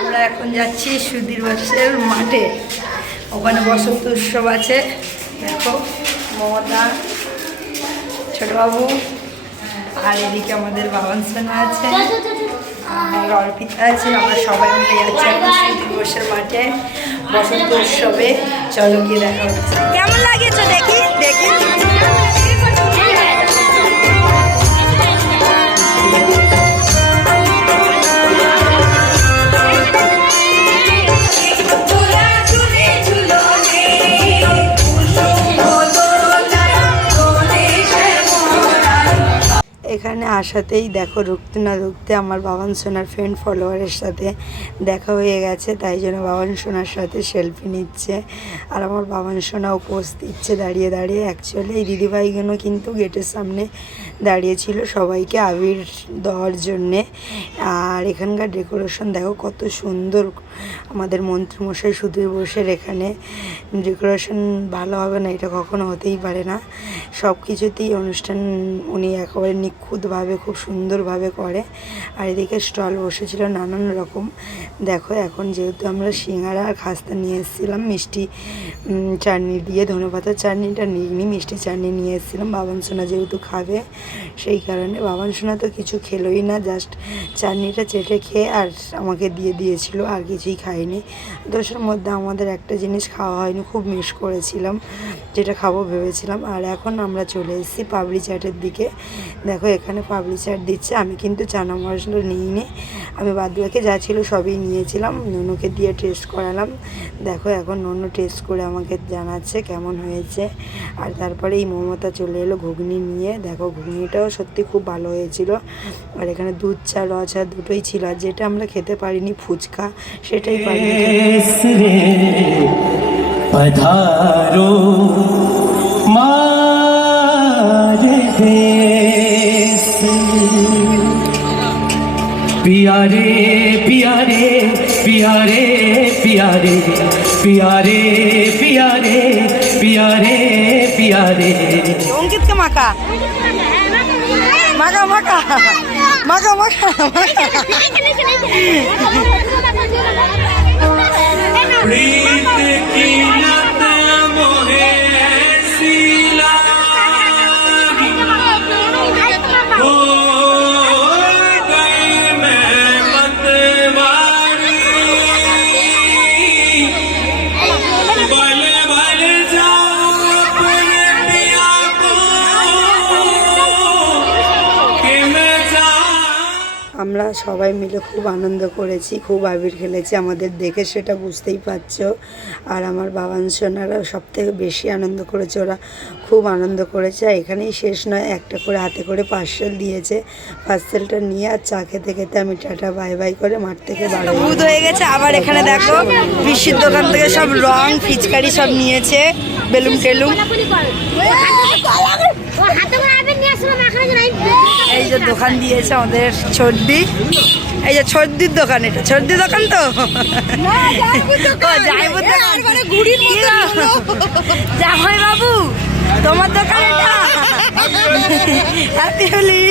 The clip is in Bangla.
আমরা এখন যাচ্ছি সুধীর বসের মাঠে, ওখানে বসন্ত উৎসব আছে। দেখো মমতা, ছোটবাবু, আর এদিকে আমাদের বাবান সোনা আছে, আর অর্পিতা আছে। আমরা সবাই মিলে যাচ্ছি এখন সুধীর বসের মাঠে বসন্ত উৎসবে। চলো গিয়ে দেখা হচ্ছে। কেমন লাগেছে দেখি দেখি। এখানে আসাতেই দেখো রুখতে না রুখতে আমার বাবান সোনার ফ্রেন্ড ফলোয়ারের সাথে দেখা হয়ে গেছে, তাই জন্য বাবান সোনার সাথে সেলফি নিচ্ছে। আর আমার বাবান সোনাও পোজ দিচ্ছে দাঁড়িয়ে দাঁড়িয়ে। অ্যাকচুয়ালি এই দিদিভাইগুলো কিন্তু গেটের সামনে দাঁড়িয়েছিল সবাইকে আবির দেওয়ার জন্যে। আর এখানকার ডেকোরেশন দেখো কত সুন্দর। আমাদের মন্ত্রীমশাই সুধীর বসের এখানে ডেকোরেশন ভালো হবে না এটা কখনো হতেই পারে না। সব কিছুতেই অনুষ্ঠান উনি একেবারে নিখুঁতভাবে খুব সুন্দরভাবে করে। আর এদিকে স্টল বসেছিল নানান রকম। দেখো এখন যেহেতু আমরা সিঙ্গারা আর খাস্তা নিয়ে এসেছিলাম মিষ্টি চাটনি দিয়ে, ধনেপাতার চাটনিটা নিইনি, মিষ্টি চাটনি নিয়ে এসেছিলাম। বাবান সোনা যেহেতু খাবে সেই কারণে। বাবান সোনা তো কিছু খেলোই না, জাস্ট চাটনিটা চেটে খেয়ে আর আমাকে দিয়ে দিয়েছিল, আর কিছুই খাইনি। দোষের মধ্যে আমাদের একটা জিনিস খাওয়া হয়নি, খুব মিস করেছিলাম, যেটা খাবো ভেবেছিলাম। আর এখন আমরা চলে এসেছি পাপড়ি চাটের দিকে। দেখো এখানে পাপড়ি চাট দিচ্ছে। আমি কিন্তু চানা মশলা নিইনি, আমি বাদ বাকি যা ছিল সবই নিয়েছিলাম। ননুকে দিয়ে টেস্ট করালাম। দেখো এখন ননু টেস্ট করে আমাকে জানাচ্ছে কেমন হয়েছে। আর তারপরে এই মমতা চলে এলো ঘুগনি নিয়ে। দেখো ঘুগনিটাও সত্যি খুব ভালো হয়েছিল। আর এখানে দুধ চা র চা দুটোই ছিল। আর যেটা আমরা খেতে পারিনি ফুচকা, সেটাই পারিনি। पधारो मारे देश प्यारे प्यारे प्यारे प्यारे प्यारे प्यारे प्यारे प्यारे অঙ্কিতকে মাকা মাকা মাকা মাকা মাকা আমরা সবাই মিলে খুব আনন্দ করেছি, খুব আবির খেলেছি, আমাদের দেখে সেটা বুঝতেই পারছো। আর আমার বাবান সোনারা সব থেকে বেশি আনন্দ করেছে, ওরা খুব আনন্দ করেছে। এখানেই শেষ নয়, একটা করে হাতে করে পার্সেল দিয়েছে। পার্সেলটা নিয়ে আর চা খেতে খেতে আমি টাটা বাই বাই করে মাঠ থেকে বাড়ি ভূত হয়ে গেছে। আবার এখানে দেখো পিসির দোকান থেকে সব রং পিচকারি সব নিয়েছে, বেলুন টেলুন। এই যে দোকান দিয়েছে আমাদের সর্দি, এই যে সর্দির দোকান, এটা সর্দি দোকান তো জামাই বাবু তোমার দোকান এটা। হ্যাপি হোলি।